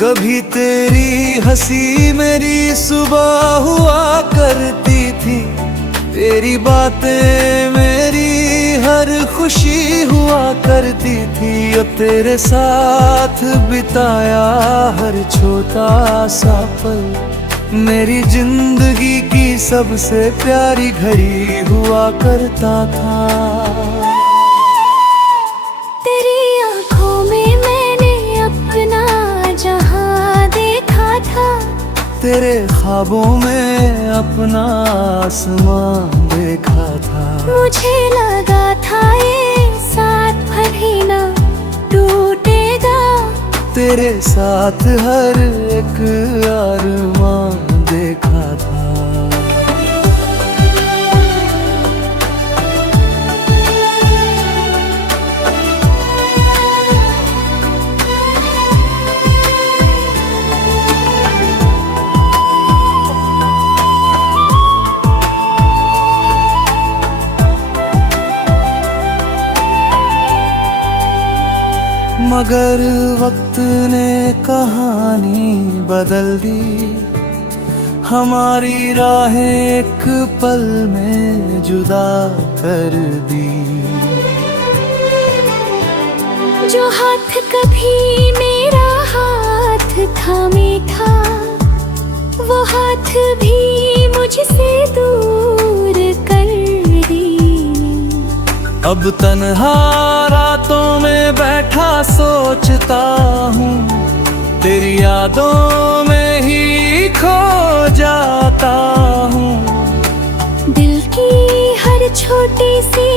कभी तेरी हंसी मेरी सुबह हुआ करती थी, तेरी बातें मेरी हर खुशी हुआ करती थी। और तेरे साथ बिताया हर छोटा सा पल मेरी जिंदगी की सबसे प्यारी घड़ी हुआ करता था। तेरी आंखों में मैंने अपना जहां देखा था, तेरे ख्वाबों में अपना आसमान देखा था। मुझे लगा था ये साथ कभी ना टूटेगा, तेरे साथ हर एक अरमान देखा था। मगर वक्त ने कहानी बदल दी, हमारी राहें एक पल में जुदा कर दी। जो हाथ कभी मेरा हाथ थामे था, वो हाथ भी मुझसे दूर कर दी। अब तन्हा रातों में बैठा सोचता हूँ, तेरी यादों में ही खो जाता हूँ। दिल की हर छोटी सी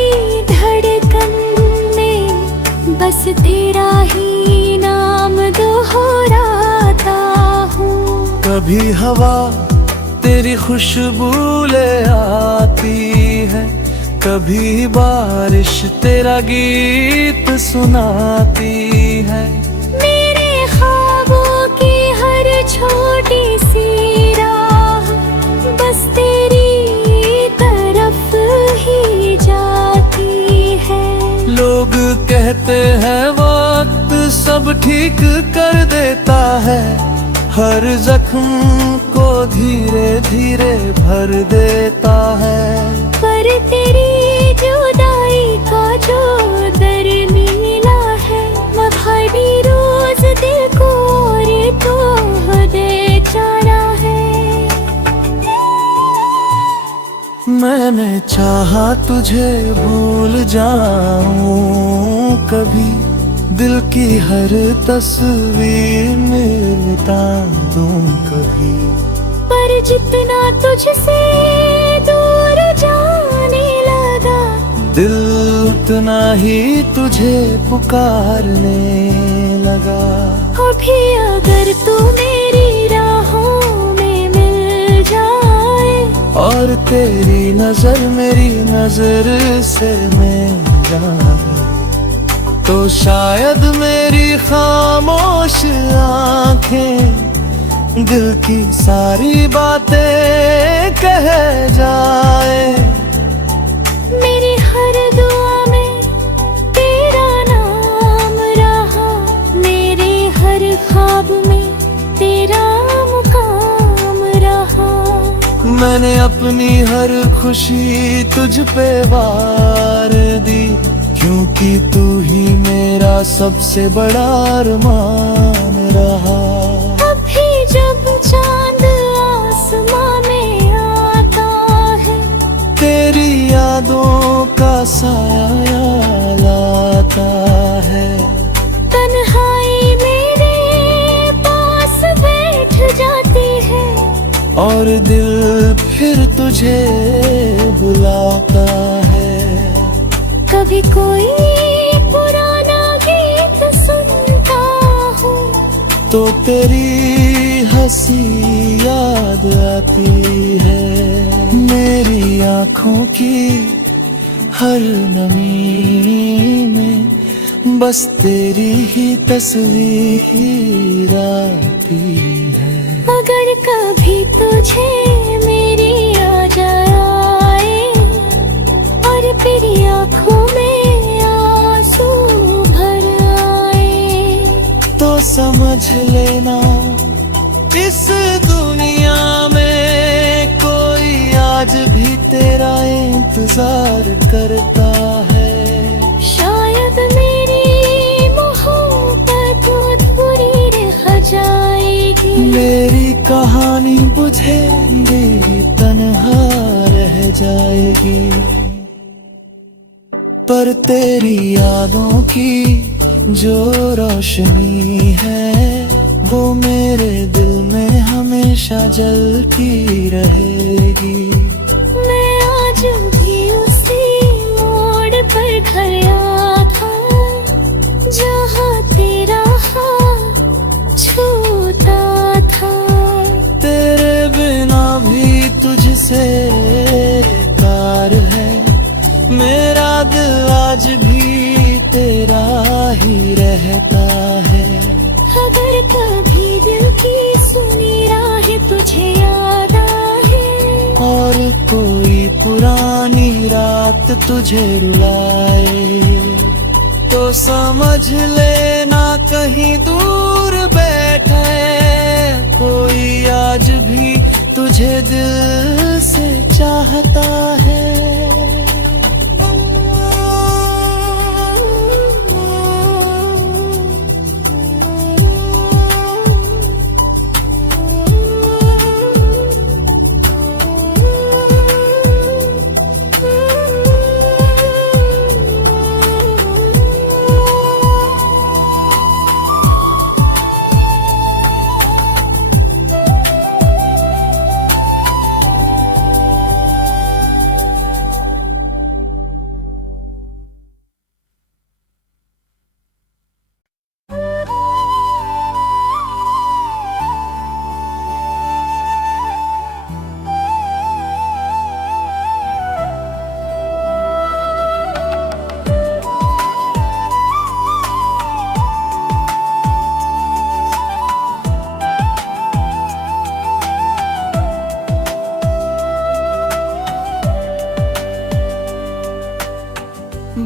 धड़कन में बस तेरा ही नाम दोहराता हूँ। कभी हवा तेरी खुशबू ले आती है, कभी बारिश तेरा गीत सुनाती है। मेरे ख्वाबों की हर छोटी सी राह बस तेरी तरफ ही जाती है। लोग कहते हैं वक्त सब ठीक कर देता है, हर जख्म को धीरे धीरे भर देता है। पर तेरी जुदाई का जो दर्द मिला है, वफा भी रोज दिल को और तो देता है। मैंने चाहा तुझे भूल जाऊं कभी, दिल की हर तस्वीर मिटा दूं कभी। पर जितना तुझसे दूर जाने लगा, दिल उतना ही तुझे पुकारने लगा। अभी अगर तू मेरी राहों में मिल जाए, और तेरी नजर मेरी नजर से मिल जाए, तो शायद मेरी खामोश आंखें दिल की सारी बातें कह जाए। मेरी हर दुआ में तेरा नाम रहा, मेरे हर ख्वाब में तेरा मुकाम रहा। मैंने अपनी हर खुशी तुझ पे वार दी, क्योंकि तू ही मेरा सबसे बड़ा अरमान रहा। अभी जब चांद आसमां में आता है, तेरी यादों का साया लाता है। तन्हाई मेरे पास बैठ जाती है, और दिल फिर तुझे बुलाता है। कभी कोई पुराना गीत सुनता हूँ, तो तेरी हंसी याद आती है। मेरी आँखों की हर नमी में बस तेरी ही तस्वीर आती है। अगर कभी तुझे मेरी याद आए, और तेरी आँखों में आंसू भर आए, तो समझ समझ लेना, इस दुनिया में कोई आज भी तेरा इंतजार करता है। शायद मेरी मोहब्बत अधूरी रह जाएगी, मेरी कहानी बुझेगी, तन्हा रह जाएगी। पर तेरी यादों की जो रोशनी है, वो मेरे दिल में हमेशा जलती रहेगी। मैं आज भी उसी मोड़ पर खड़ा था, जहाँ तेरा हाथ छूता था। तेरे बिना भी तुझसे प्यार है, मेरा दिल आज भी तेरा ही रहता है। अगर कभी दिल की सुनी राहें तुझे याद आए, और कोई पुरानी रात तुझे रुलाए, तो समझ लेना कहीं दूर बैठे कोई आज भी तुझे दिल से चाहता है।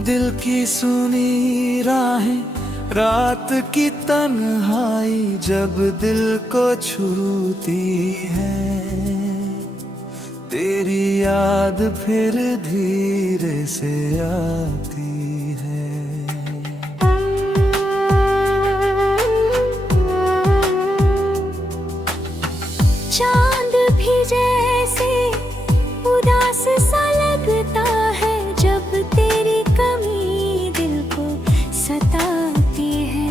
दिल की सुनी राहें, रात की तन्हाई जब दिल को छूती है, तेरी याद फिर धीरे से आती है। चांद भी जैसे उदास सा लगता है, जब तेरी कमी दिल को सताती है।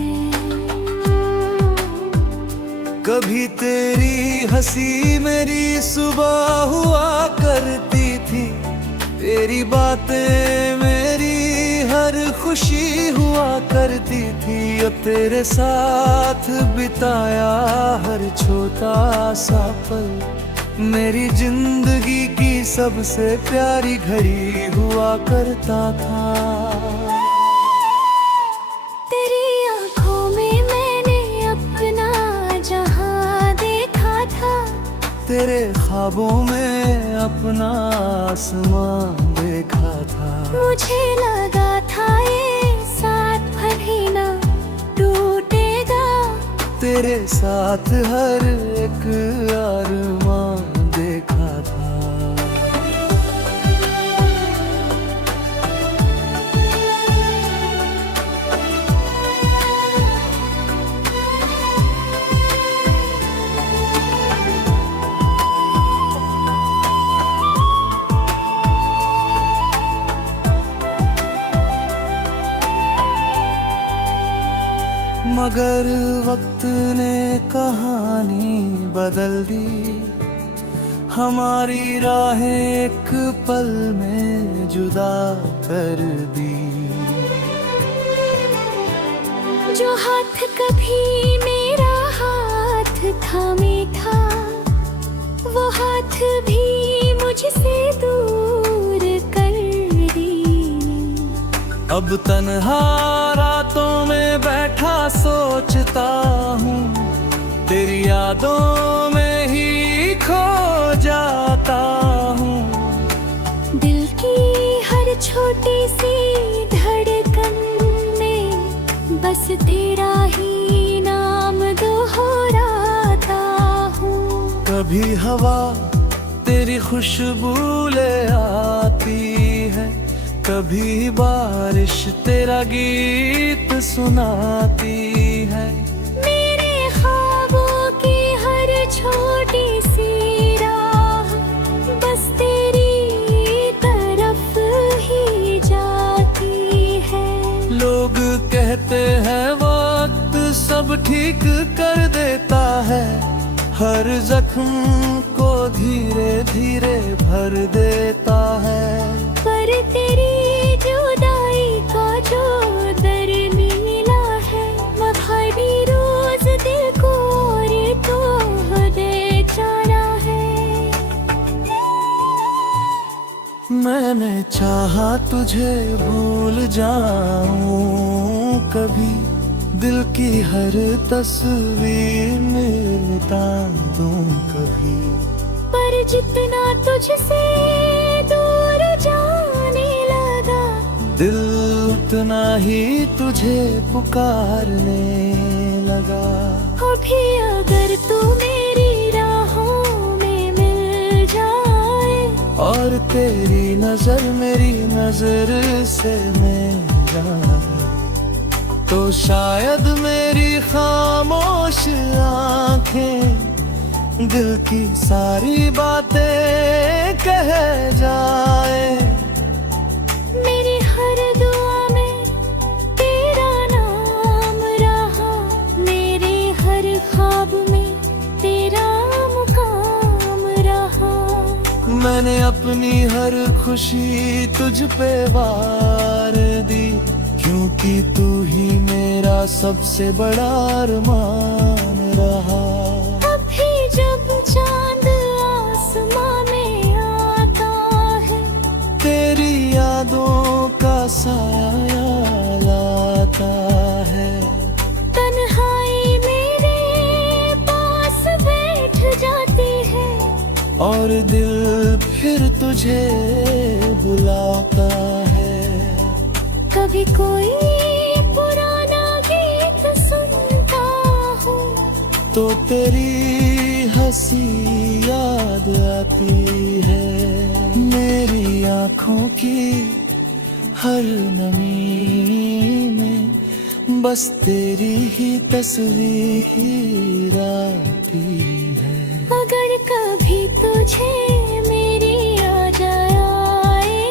कभी तेरी हंसी मेरी सुबह हुआ करती थी, तेरी बातें मेरी हर खुशी हुआ करती थी। और तेरे साथ बिताया हर छोटा सा पल मेरी जिंदगी की सबसे प्यारी घड़ी हुआ करता था। तेरी आंखों में मैंने अपना जहां देखा था, तेरे ख्वाबों में अपना आसमां देखा था। मुझे लगा था ये साथ कभी ना टूटेगा, तेरे साथ हर एक अरमां देखा था। मगर वक्त ने कहानी बदल दी, हमारी राहें एक पल में जुदा कर दी। जो हाथ कभी मेरा हाथ थामे था, वो हाथ भी मुझसे दूर कर दी। अब तन्हा रातों में बैठा सोचता हूँ, तेरी यादों में ही खो जाता हूँ। दिल की हर छोटी सी धड़कन में बस तेरा ही नाम दो कभी हवा तेरी खुशबू ले आती है, कभी बारिश तेरा गीत सुनाती है। मेरे ख्वाबों की हर छोटी सी राह बस तेरी तरफ ही जाती है। लोग कहते हैं वक्त सब ठीक कर देता है, हर जख्म को धीरे धीरे भर देता है। पर तेरी जुदाई का जो दर्द मिला है, वफा भी रोज दिल को और तो दे जाना है। मैंने चाहा तुझे भूल जाऊं कभी, दिल की हर तस्वीर मिटा दूं कभी। पर जितना तुझसे दूर जाने लगा, दिल उतना ही तुझे पुकारने लगा। अभी अगर तू मेरी राहों में मिल जाए, और तेरी नजर मेरी नजर से मिल जाए, तो शायद मेरी खामोश आंखें दिल की सारी बातें कह जाए। मेरी हर दुआ में तेरा नाम रहा, मेरे हर ख्वाब में तेरा मुकाम रहा। मैंने अपनी हर खुशी तुझ पे वार दी, क्योंकि तू ही मेरा सबसे बड़ा अरमान रहा। अभी जब चांद आसमां में आता है, तेरी यादों का साया लाता है। तन्हाई मेरे पास बैठ जाती है, और दिल फिर तुझे बुलाता है। कभी कोई पुराना गीत सुनता हूँ, तो तेरी हंसी याद आती है। मेरी आँखों की हर नमी में बस तेरी ही तस्वीर आती है। अगर कभी तुझे मेरी याद आए,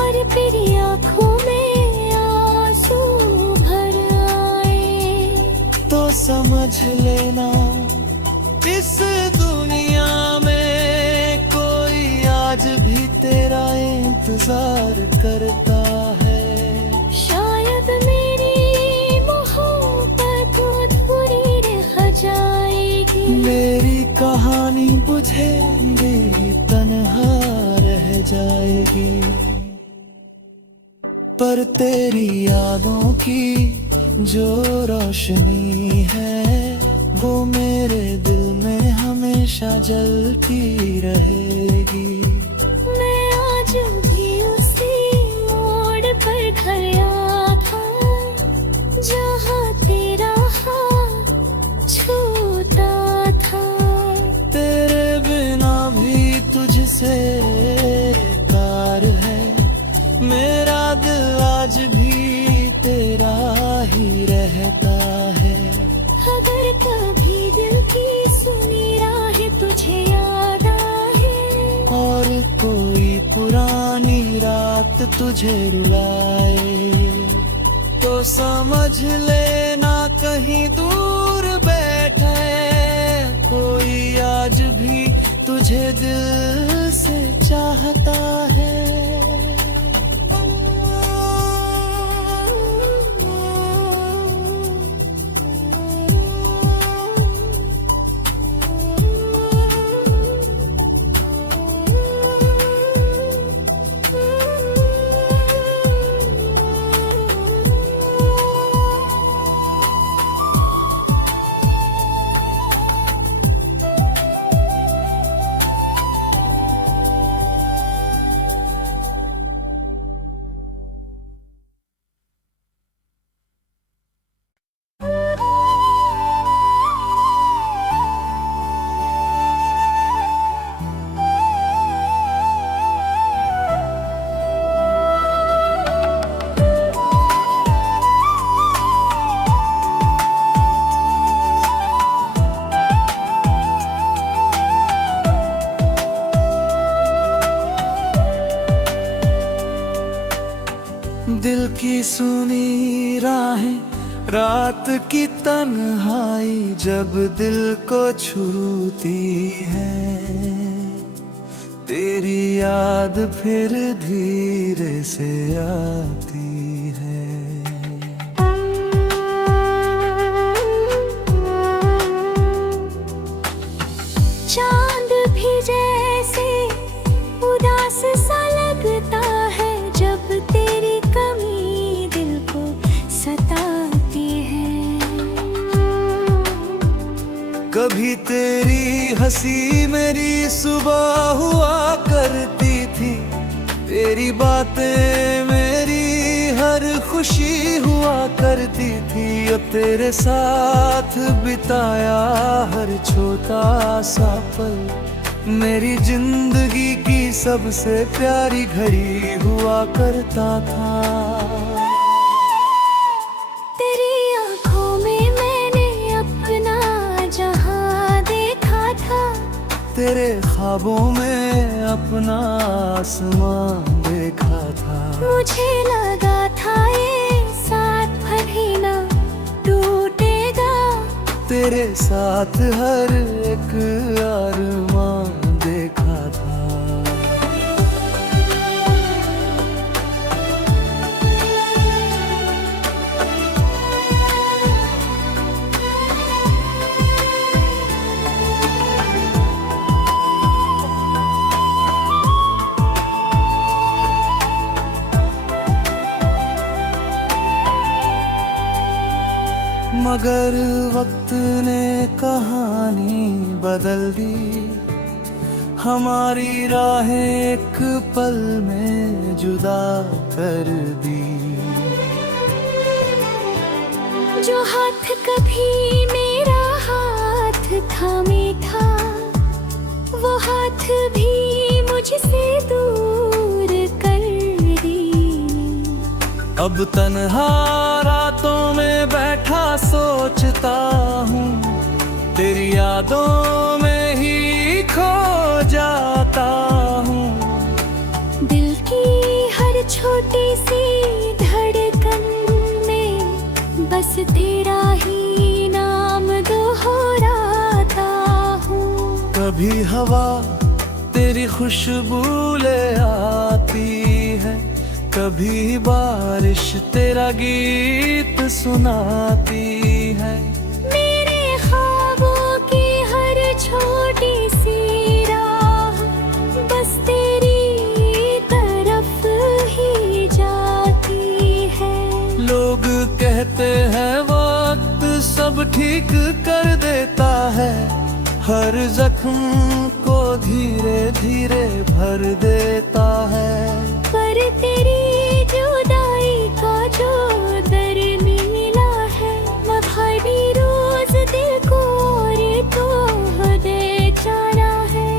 और तेरी आँखों में आंसू भर आए, तो समझ लेना इस दुनिया में कोई आज भी तेरा इंतजार करता है। शायद मेरी मोहब्बत अधूरी रह जाएगी, मेरी कहानी बुझेगी तन्हा रह जाएगी। पर तेरी यादों की जो रोशनी है, वो मेरे दिल में हमेशा जलती रहेगी। मैं आज भी उसी मोड़ पर खड़ा था, जहाँ तेरा हाथ छूता था। तेरे बिना भी तुझसे तार है, मेरा दिल आज भी तेरा ही रहता है। अगर कभी दिल की सुनी राहें तुझे याद आए, और कोई पुरानी रात तुझे रुलाए, तो समझ लेना कहीं दूर बैठे कोई आज भी तुझे दिल से चाहता है। की तन्हाई जब दिल को छूती है, तेरी याद फिर धीरे से आती है। चांद भी जैसे उदास सा लगता है जब तेरी कमी दिल को सताती है। कभी तेरी हंसी मेरी सुबह हुआ करती थी, तेरी बातें मेरी हर खुशी हुआ करती थी। और तेरे साथ बिताया हर छोटा सा पल मेरी जिंदगी की सबसे प्यारी घड़ी हुआ करता था। तेरी आंखों में मैंने अपना जहां देखा था, तेरे ख्वाबों में अपना आसमान देखा था। मुझे लगा था ये साथ कभी ना टूटेगा, तेरे साथ हर एक अरमान देखा था। मगर वक्त ने कहानी बदल दी, हमारी राहें एक पल में जुदा कर दी। जो हाथ कभी मेरा हाथ थामे था, वो हाथ भी मुझसे दूर कर दी। अब तन्हा रातों में बैठा सोचता हूँ, तेरी यादों में ही खो जाता हूँ। दिल की हर छोटी सी धड़कन में बस तेरा ही नाम दोहराता हूँ। कभी हवा तेरी खुशबू ले आती है, कभी बारिश तेरा गीत सुनाती है। मेरे ख्वाबों की हर छोटी सी राह बस तेरी तरफ ही जाती है। लोग कहते हैं वक्त सब ठीक कर देता है, हर जख्म को धीरे धीरे भर देता है। पर तेरी जुदाई का जो दर्द मिला है, वफा भी रोज दिल को और तो दे जाना है।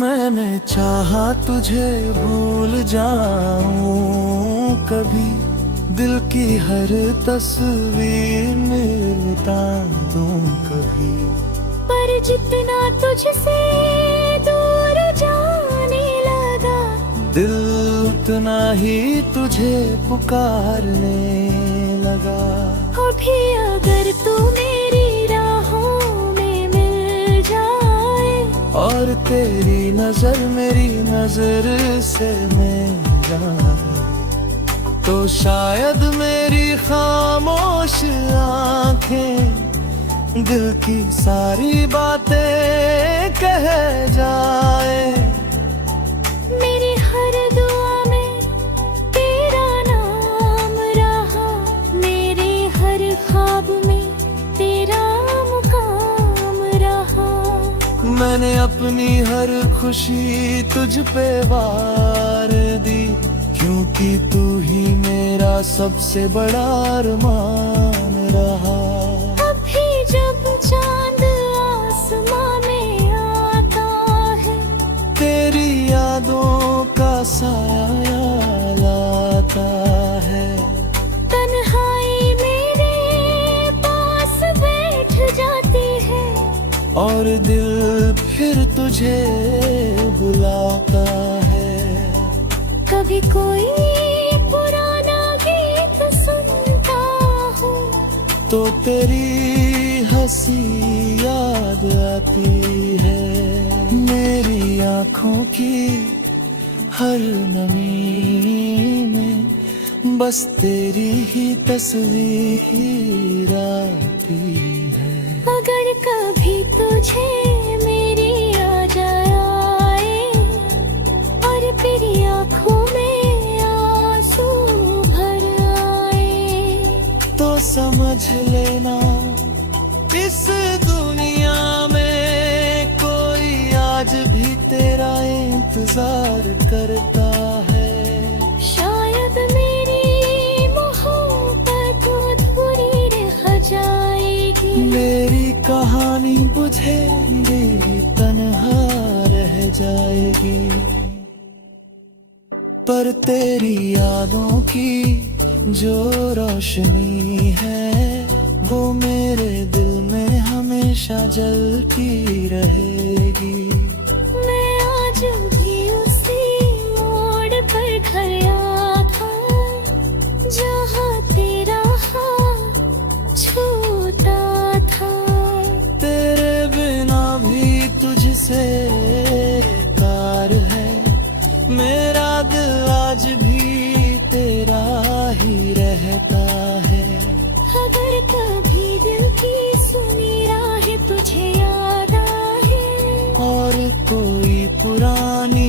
मैंने चाहा तुझे भूल जाऊं कभी, दिल की हर तस्वीर मिटा दूं कभी। पर जितना तुझसे दूर जाने लगा, दिल उतना ही तुझे पुकारने लगा। अभी अगर तू मेरी राहों में मिल जाए, और तेरी नजर मेरी नजर से मिल जाए, तो शायद मेरी खामोश आंखें दिल की सारी बातें कह जाए। मेरी हर दुआ में तेरा नाम रहा, मेरे हर ख्वाब में तेरा मुकाम रहा। मैंने अपनी हर खुशी तुझ पे वार दी, क्योंकि तू ही मेरा सबसे बड़ा अरमान रहा। अभी जब चांद आसमां में आता है, तेरी यादों का साया लाता है। तन्हाई मेरे पास बैठ जाती है, और दिल फिर तुझे बुलाता है। कभी कोई पुराना गीत सुन तो तेरी हंसी याद आती है। मेरी आँखों की हर नमी में बस तेरी ही तस्वीर आती है। अगर कभी तुझे मेरी याद आए और तेरी आँखों में आंसू भर आए, तो समझ लेना इस दुनिया में कोई आज भी तेरा इंतजार करता है। शायद मेरी मोहब्बत अधूरी रह जाएगी, मेरी कहानी बुझेगी, तन्हा रह जाएगी। पर तेरी यादों की जो रोशनी है वो मेरे दिल में हमेशा जलती रहेगी। मैं आज भी उसी मोड़ पर खड़ा था जहाँ तेरा हाथ छूता था। तेरे बिना भी तुझसे प्यार है, मेरा दिल आज भी तेरा ही रहता है। अगर कभी दिल की सुनी राह तुझे याद आए और कोई पुरानी